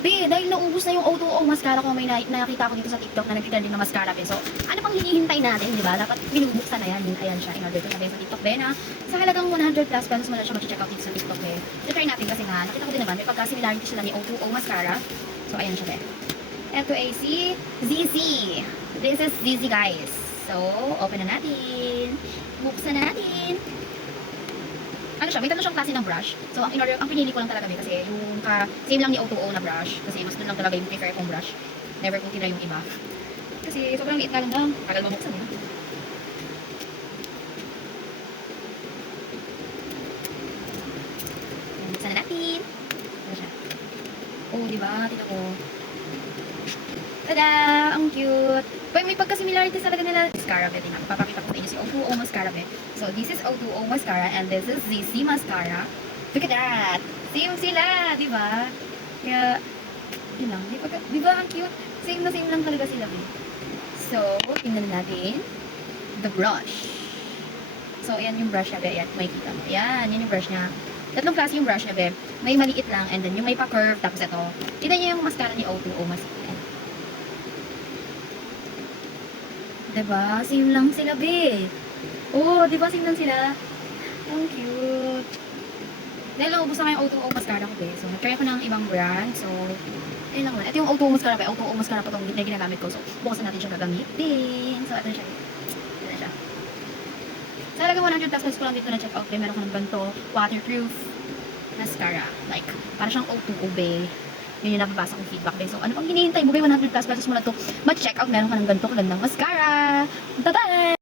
Be, dahil naubos na yung O2O mascara ko, may nakita ko dito sa TikTok na nagtitrend din na mascara, be. So, ano pang hinihintay natin, di ba? Dapat binubuksan na yan. Ayan siya, in order to sabihin sa TikTok, be, na sa halagang 100 plus pesos mo na siya mag-check out dito sa TikTok, be. So, try natin kasi nga, nakita ko din naman, may pagka-similarity sila ni O2O mascara. So, ayan siya, be. L2AC, ZZ. This is ZZ, guys. So, open na natin. Buksan na natin. Ano siya, may tatlo siyang klase ng brush. So, ang pinili ko lang talaga kasi yung same lang ni O2O na brush. Kasi mas doon lang talaga yung prefer kong brush. Never kong tinry yung iba. Kasi sobrang liit nga lang. Tagal mabuksan eh. Buksan na natin. Ano siya? Oh, diba? Tignan ko. Tada! Ang cute! But may pagka-similarity talaga nila. Mascara, be. Papakita ko sa inyo si O2O mascara, be. So, this is O2O mascara and this is ZZ mascara. Look at that! Same sila, di ba? Kaya, yun lang. Di ba ang cute? Same na same lang talaga sila, be. So, tingnan natin. The brush. So, ayan yung brush niya, be. Ayan, makikita mo. Ayan, yun yung brush niya. Tatlong klase yung brush niya, be. May maliit lang and then yung may pa-curve. Tapos ito. Tignan niyo yung mascara ni O2O mascara. Diba? Same lang sila, be. Oh, diba? Same lang sila. Ang cute. Dahil naubos na yung O2O mascara ko, be. So, try ko ng ibang brand. So, ayun lang muna. Ito yung O2O mascara, be. O2O mascara pa itong ginagamit ko. So, bukasan natin siya gagamitin. So, ito siya. Ito na siya. Sa halagang 100 pesos ko lang dito na check out, be. Meron ko ng ganito. Waterproof mascara. Like, para siyang O2O, be. Yun yung nababasa kong feedback, be. So, ano pang hinihintay mo, be? 100 pesos mo na to. Ma-check out. Meron ka ng ganito. Gandang mascara. Tada!